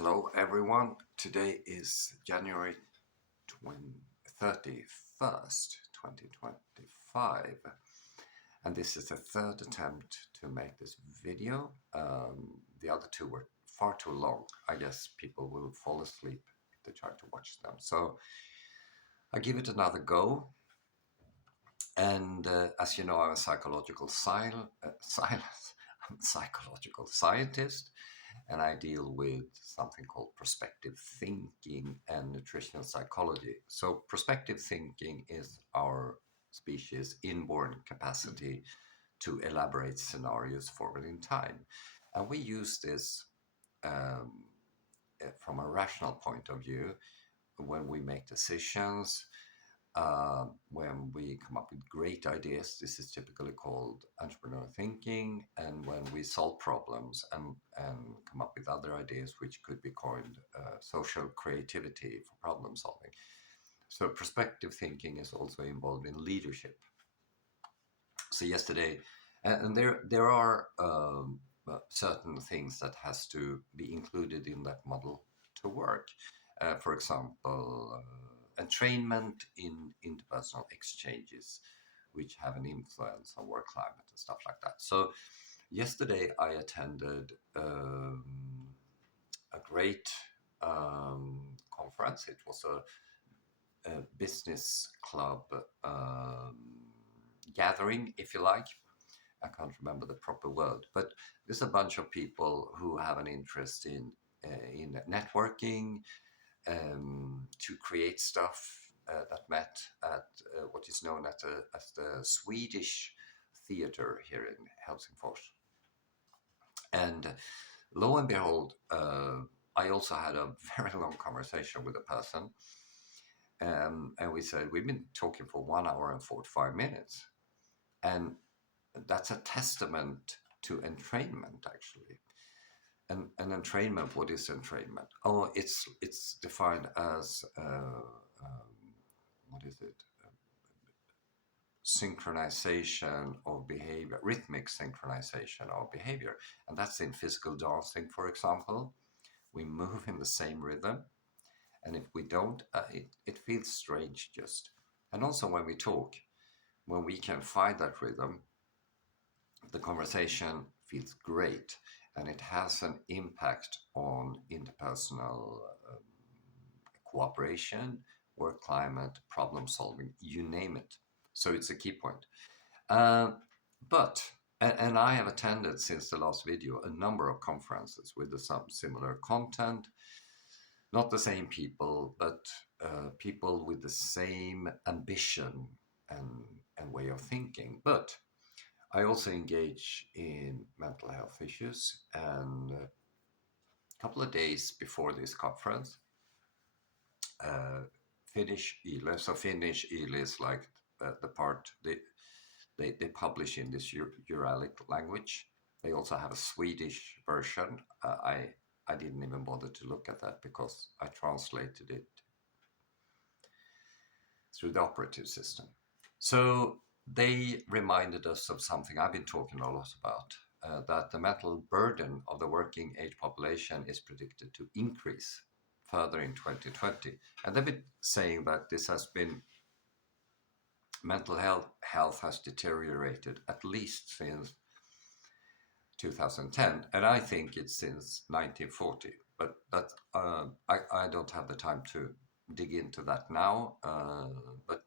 Hello, everyone. Today is January 31st, 2025, and this is the third attempt to make this video. The other two were far too long. I guess people will fall asleep if they try to watch them. So I give it another go. And as you know, I'm a I'm a psychological scientist, and I deal with something called prospective thinking and nutritional psychology. So, prospective thinking is our species' inborn capacity to elaborate scenarios forward in time. And we use this um, from a rational point of view when we make decisions, when we come up with great ideas. This is typically called entrepreneurial thinking, and when we solve problems and come up with other ideas, which could be coined social creativity for problem solving. So, perspective thinking is also involved in leadership. So, yesterday, and there are certain things that has to be included in that model to work. For example, entrainment in interpersonal exchanges, which have an influence on work climate and stuff like that. So yesterday I attended a great conference. It was a business club gathering, if you like. I can't remember the proper word, but there's a bunch of people who have an interest in networking, to create stuff that met at what is known as the Swedish Theatre here in Helsingfors. And lo and behold, I also had a very long conversation with a person. And we said, we've been talking for 1 hour and 45 minutes. And that's a testament to entrainment, actually. And entrainment, what is entrainment? Oh, it's defined as what is it? Synchronization of behavior, rhythmic synchronization of behavior, and that's in physical dancing, for example. We move in the same rhythm, and if we don't, it feels strange just. And also when we talk, when we can find that rhythm, the conversation feels great, and it has an impact on interpersonal cooperation, work climate, problem solving, you name it. So it's a key point. Uh, but, and I have attended since the last video a number of conferences with some similar content, not the same people, but people with the same ambition and way of thinking. But I also engage in mental health issues. And a couple of days before this conference, Finnish YLE, so Finnish YLE is like the part they publish in this Uralic language. They also have a Swedish version. I didn't even bother to look at that because I translated it through the operative system. So they reminded us of something I've been talking a lot about, that the mental burden of the working age population is predicted to increase further in 2020. And they've been saying that this has been, mental health has deteriorated at least since 2010, and I think it's since 1940. But that I don't have the time to dig into that now. But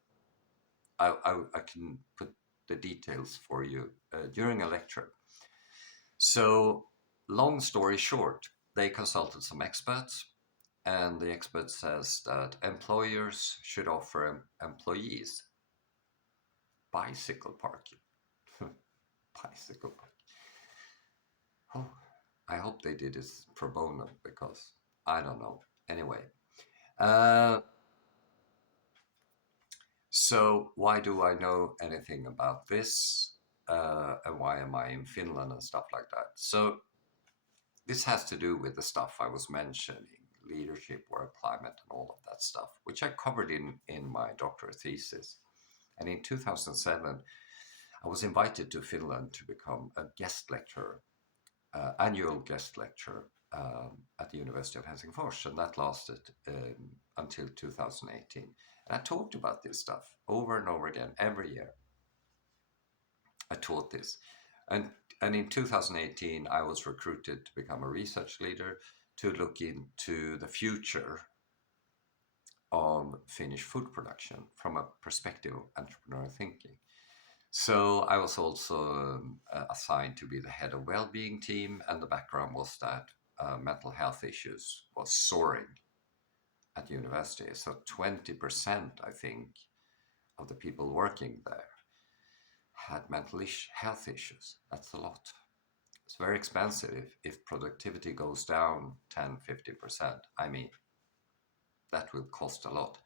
I can put the details for you during a lecture. So, long story short, they consulted some experts, and the expert says that employers should offer employees bicycle parking. Bicycle parking. Oh, I hope they did this pro bono because I don't know. Anyway, uh, so why do I know anything about this? And why am I in Finland and stuff like that? So this has to do with the stuff I was mentioning, leadership, work climate, and all of that stuff, which I covered in my doctoral thesis. And in 2007, I was invited to Finland to become a guest lecturer, annual guest lecturer at the University of Helsingfors, and that lasted until 2018. And I talked about this stuff over and over again every year. I taught this. And in 2018, I was recruited to become a research leader to look into the future of Finnish food production from a perspective of entrepreneurial thinking. So I was also assigned to be the head of well-being team, and the background was that mental health issues was soaring at university. So 20%, I think, of the people working there had mental health issues. That's a lot. It's very expensive if productivity goes down 10, 50%. I mean, that will cost a lot.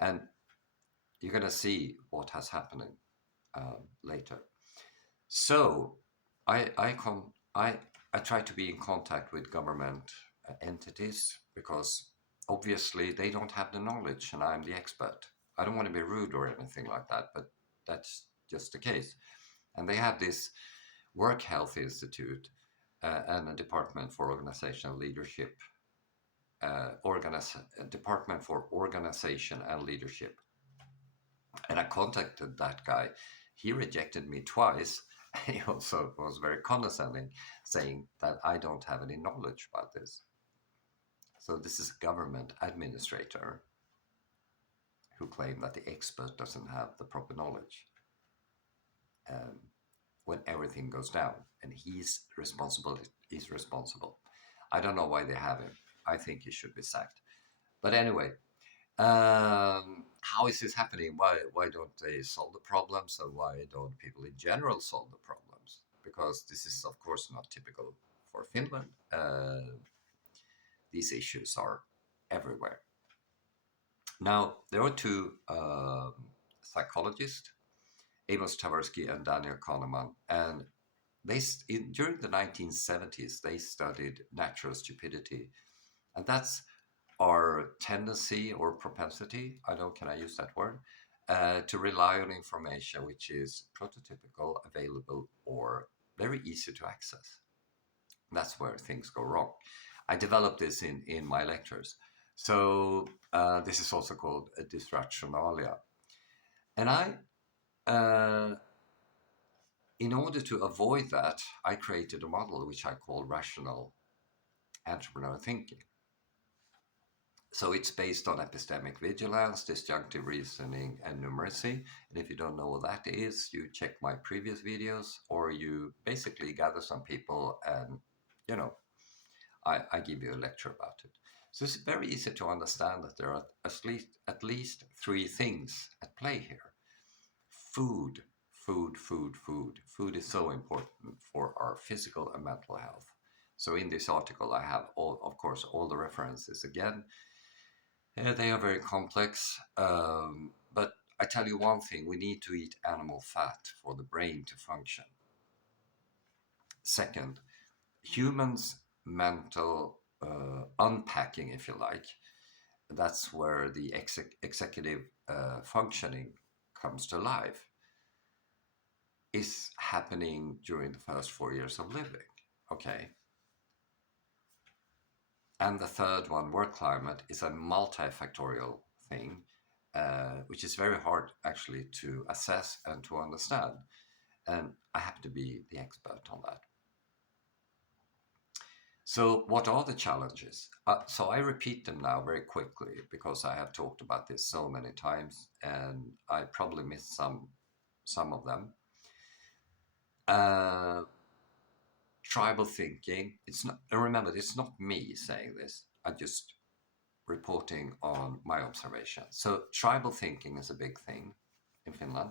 And you're going to see what has happening later. So I try to be in contact with government entities because obviously they don't have the knowledge and I'm the expert. I don't want to be rude or anything like that, but that's just the case. And they have this Work Health Institute and a Department for Organizational Leadership, Department for Organization and Leadership. And I contacted that guy. He rejected me twice. He also was very condescending, saying that I don't have any knowledge about this. So this is a government administrator who claimed that the expert doesn't have the proper knowledge when everything goes down, and he's responsible. I don't know why they have him. I think he should be sacked. But anyway, how is this happening? Why don't they solve the problems, and why don't people in general solve the problems? Because this is, of course, not typical for Finland. These issues are everywhere. Now, there are two psychologists, Amos Tversky and Daniel Kahneman, and during the 1970s, they studied natural stupidity, and that's our tendency or propensity, can I use that word, to rely on information which is prototypical, available, or very easy to access. And that's where things go wrong. I developed this in my lectures. So this is also called a disrationalia. And in order to avoid that, I created a model which I call rational entrepreneurial thinking. So it's based on epistemic vigilance, disjunctive reasoning, and numeracy. And if you don't know what that is, you check my previous videos, or you basically gather some people and, I give you a lecture about it. So it's very easy to understand that there are at least three things at play here. Food. Food is so important for our physical and mental health. So in this article, I have all the references again. They are very complex, but I tell you one thing, we need to eat animal fat for the brain to function. Second, humans' mental unpacking, if you like, that's where the executive functioning comes to life, is happening during the first 4 years of living, okay? And the third one, work climate, is a multifactorial thing, which is very hard actually to assess and to understand. And I happen to be the expert on that. So what are the challenges? So I repeat them now very quickly because I have talked about this so many times and I probably missed some of them. Tribal thinking. Remember, it's not me saying this. I'm just reporting on my observation. So tribal thinking is a big thing in Finland.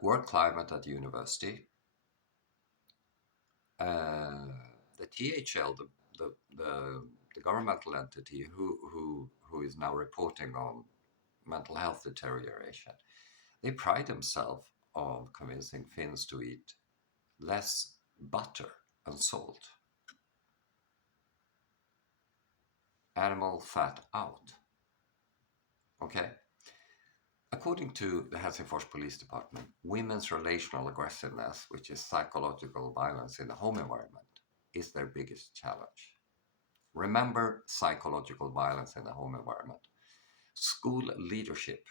Work climate at university. The THL, the governmental entity who is now reporting on mental health deterioration, they pride themselves on convincing Finns to eat less butter and salt. Animal fat out. Okay? According to the Helsingfors Police Department, women's relational aggressiveness, which is psychological violence in the home environment, is their biggest challenge. Remember psychological violence in the home environment. School leadership,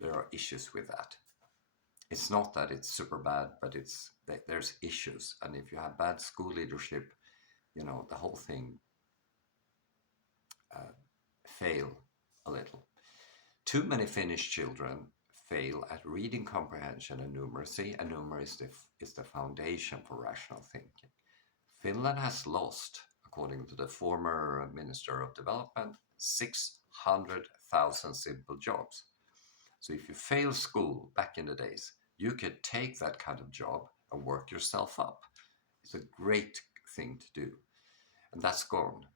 there are issues with that. It's not that it's super bad, but it's that there's issues. And if you have bad school leadership, the whole thing fail a little. Too many Finnish children fail at reading comprehension and numeracy, and numeracy is the foundation for rational thinking. Finland has lost, according to the former Minister of Development, 600,000 simple jobs. So if you fail school back in the days, you could take that kind of job and work yourself up. It's a great thing to do. And that's gone.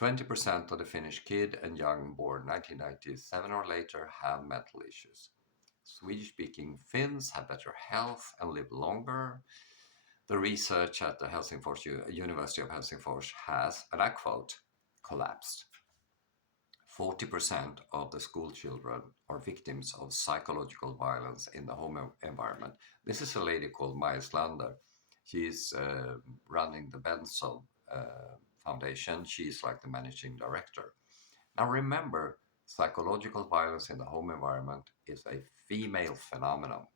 20% of the Finnish kid and young born 1997 or later have mental issues. Swedish-speaking Finns have better health and live longer. The research at the University of Helsingfors has, and I quote, collapsed. 40% of the school children are victims of psychological violence in the home environment. This is a lady called Maja Slander. She's running the Benso Foundation. She's like the managing director. Now remember, psychological violence in the home environment is a female phenomenon.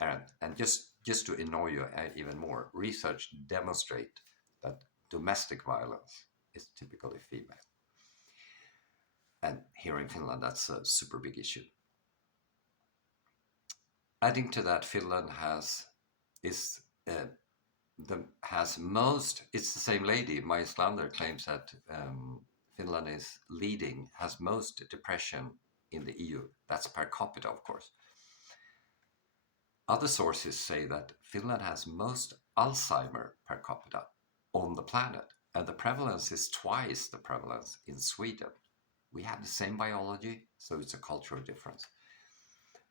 And just to annoy you even more, research demonstrate that domestic violence is typically female. And here in Finland, that's a super big issue. Adding to that, Finland it's the same lady, Maja Slander, claims that Finland has most depression in the EU. That's per capita, of course. Other sources say that Finland has most Alzheimer per capita on the planet, and the prevalence is twice the prevalence in Sweden. We have the same biology, so it's a cultural difference.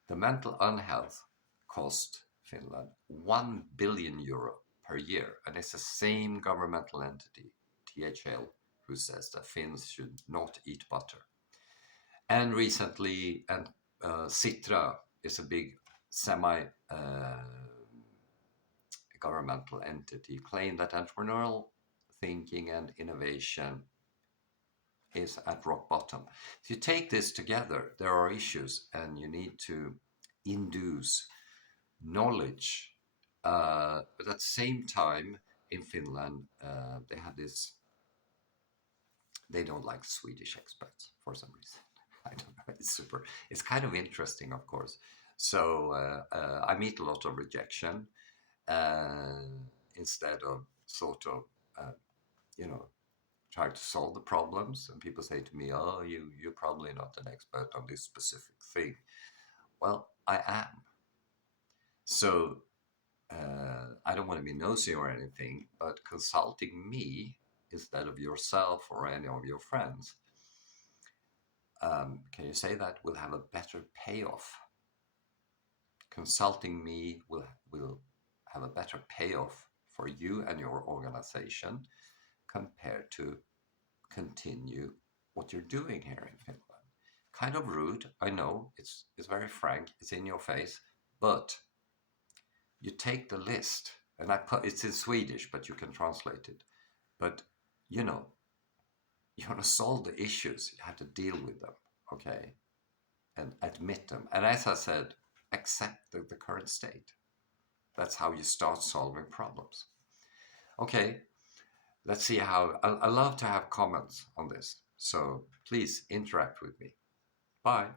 The mental unhealth cost Finland 1 billion euro per year, and it's the same governmental entity, THL, who says that Finns should not eat butter. And recently, Sitra is a big semi-governmental entity, claimed that entrepreneurial thinking and innovation is at rock bottom. If you take this together, there are issues, and you need to induce knowledge. But at the same time, in Finland, they don't like Swedish experts for some reason. I don't know. It's kind of interesting, of course. So I meet a lot of rejection instead of sort of, try to solve the problems. And people say to me, oh, you're probably not an expert on this specific thing. Well, I am. So I don't want to be nosy or anything, but consulting me instead of yourself or any of your friends, can you say that will have a better payoff? Consulting me will have a better payoff for you and your organization compared to continue what you're doing here in Finland. Kind of rude, I know, it's very frank, it's in your face, but you take the list, and it's in Swedish, but you can translate it. But you want to solve the issues, you have to deal with them, okay, and admit them. And as I said, accept the current state. That's how you start solving problems. Okay, let's see how. I love to have comments on this, so please interact with me. Bye.